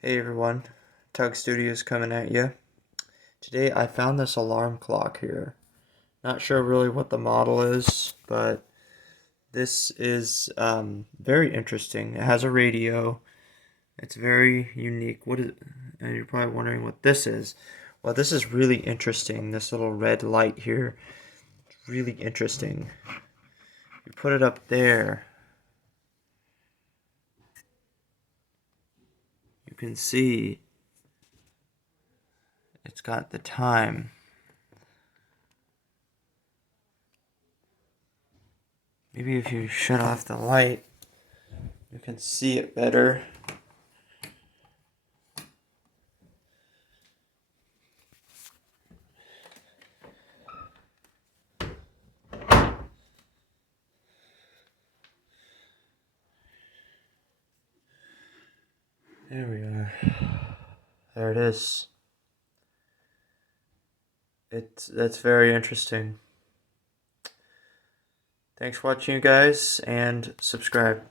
Hey everyone, Tug Studios coming at you. Today I found this alarm clock here. Not sure really what the model is, but this is very interesting. It has a radio. It's very unique. What is? And you're probably wondering what this is. Well, this is really interesting. This little red light here. It's really interesting. You put it up there. You can see it's got the time. Maybe if you shut off the light, you can see it better. There we are. There it is. That's very interesting. Thanks for watching, you guys, and subscribe.